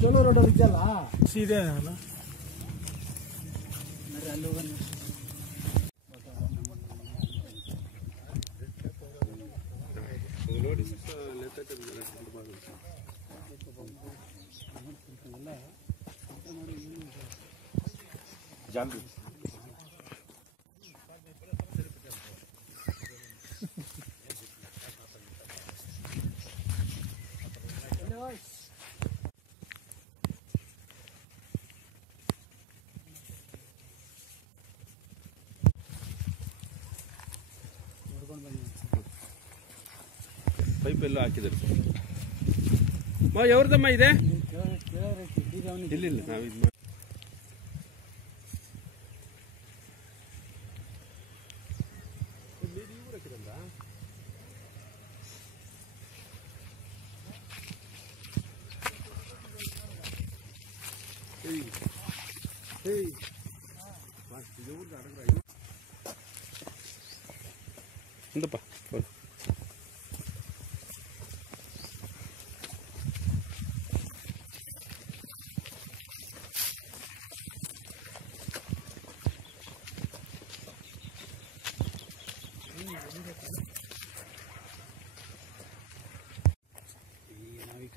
ಚಲೋ ರೋಡಲ್ಲಿ ಇದೆಯಲ್ಲ? ಸೀದೆ ಅಲ್ಲ ಅಲ್ಲಿ ಪೈಪ್ ಎಲ್ಲ ಹಾಕಿದ್ದಾರೆ ಮಾ ಯಾವ್ದಮ್ಮ ಇದೆ? ನೀವು ಕೇಳೋ ಕೇಳೋ ರೀತಿ ಇಡೀ ಅವನಿಗೆ ಇಲ್ಲ ಇಲ್ಲ, ನಾವು ಇದು ಇಂದಪ್ಪ ಈ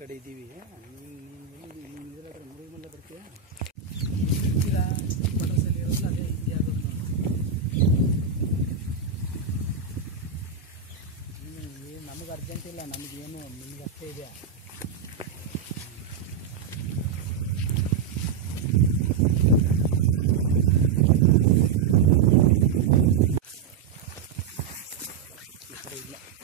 ಕಡೆ ಇದ್ದೀವಿ. ಮುರುಗಿ ಮಲ್ಲ ಬರ್ತೀಯಾ? ಇಲ್ಲ ನಮಗೆ ಅರ್ಜೆಂಟ್ ಇಲ್ಲ ನಮಗೇನು ನಿಮ್ಗೆ ಅಷ್ಟೇ ಇದೆ ರೆನ್ಯೂವರೆ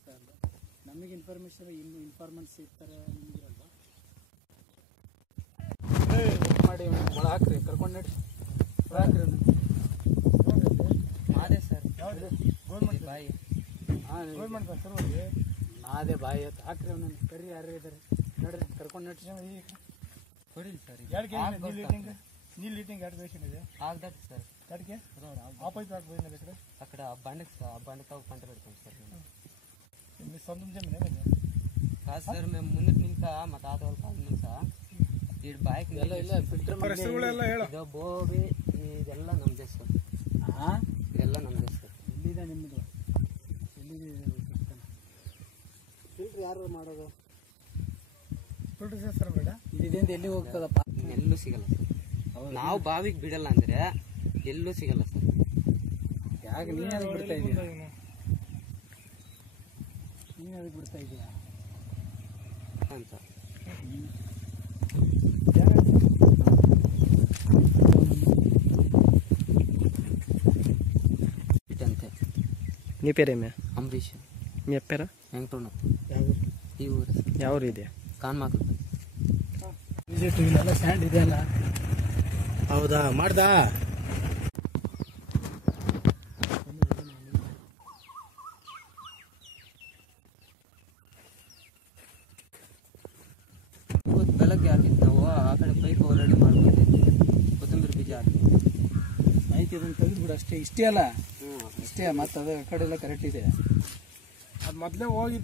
ಇನ್ಫಾರ್ಮೇಷನ್ ಕೊಡೋಕ್ಕಾಗಲ್ಲ ನಮಗೆ ಇನ್ಫಾರ್ಮೇಷನ್ ಇನ್ನು ಇನ್ಫಾರ್ಮೆನ್ಸ್ ಇರ್ತಾರೆ ನಿಮಗಿರಲ್ವಾ ಮಾಡಿ ಒಳ ಹಾಕ್ರಿ ಕರ್ಕೊಂಡು ನಡಿ ಒಳ ಹಾಕ್ರಿ ಅದೇ ಸರ್ ಬಾಯಿ ಹಾಂ ಅದೇ ಬಾಯಿ ಆಯ್ತು ಹಾಕ್ರಿ ಅವನನ್ನು ಕರ್ರಿ ಯಾರು ಇದ್ದಾರೆ ನೋಡ್ರಿ ಕರ್ಕೊಂಡು ನಡ್ಸಿ ಕೊಡಿ ಸರ್ ನೀಲ್ ಲೀಟಿಂಗ್ ಎರಡು ಬೇಷನ್ ಇದೆ ಆಗ್ದಟ್ ಸರ್ ಕಡೆಗೆ ಆಪೋಸಿಟ್ ಆಗ್ಬೋದು ಬೇಕಾದ್ರೆ అక్కడ ఆ బండకు ఆ బండతో పంట ಹಾಂ ಸರ್ మేము ಮುಂದಕ್ಕೆ ನಿಂತ ಮತಾದವಲ್ ಕಾಲ್ ನಿಂತ ಈ ಬೈಕ್ ಎಲ್ಲ ಇಲ್ಲ ಫಿಲ್ಟರ್ ಪರಿಸ್ಥಿತಿಗಳೆಲ್ಲ ಹೇಳು. ಇದು ಬೋಬಿ ಇದೆಲ್ಲ ನಮ್ಮ ದೇಶ ಆ? ಇದೆಲ್ಲ ನಮ್ಮದೇ ಸರ್ ಇಲ್ಲಿದೆ ನಿಮ್ಮದು ಇಲ್ಲಿದೆ ಫಿಲ್ಟರ್ ಯಾರು ಮಾಡೋದು? ಫಿಲ್ಟರ್ ಸರ್ ಬೇಡ. ಇದರಿಂದ ಎಲ್ಲಿ ಹೋಗ್ತದಪ್ಪ? ಎಲ್ಲೂ ಸಿಗಲ್ಲ ನಾವು ಬಾವಿಗೆ ಬಿಡಲ್ಲ ಅಂದರೆ ಎಲ್ಲೂ ಸಿಗಲ್ಲ ಸರ್ ಯಾಕೆ ನೀನು ಬಿಡ್ತಾ ಇದ್ದೀರಾ ನೀನು ಅದಕ್ಕೆ ಬಿಡ್ತಾ ಇದೀಯ ಅಂತ ఇటంతే నీ పేరేమే అంబరీష్ మీ అప్పారా వెంకటరమణ ಯಾವ ఈ ఊరు ಯಾವ ಊರು ಇದೆ కాన్మాకులు ಎಲ್ಲ ಸ್ಟ್ಯಾಂಡ್ ಇದೆ ಅಲ್ಲ ಹೌದಾ ಮಾಡ್ದಾ ಬೆಳಗ್ಗೆ ಹಾಕಿದ್ದು ನಾವು ಆ ಕಡೆ ಪೈಪ್ ರೆಡಿ ಮಾಡ್ಕೊಂಡಿದ್ವಿ ಕೊತ್ತಂಬರಿ ಬೀಜ ಹಾಕಿ. ಆಯ್ತು ಇದನ್ನು ತೆಗೆದ್ಬಿಡು ಅಷ್ಟೇ. ಇಷ್ಟೇ ಅಲ್ಲ? ಇಷ್ಟೇ ಮತ್ತೆ ಅದು ಆ ಕಡೆ ಎಲ್ಲ ಕರೆಕ್ಟ್ ಇದೆ. ಅದು ಮೊದಲೇ ಹೋಗಿ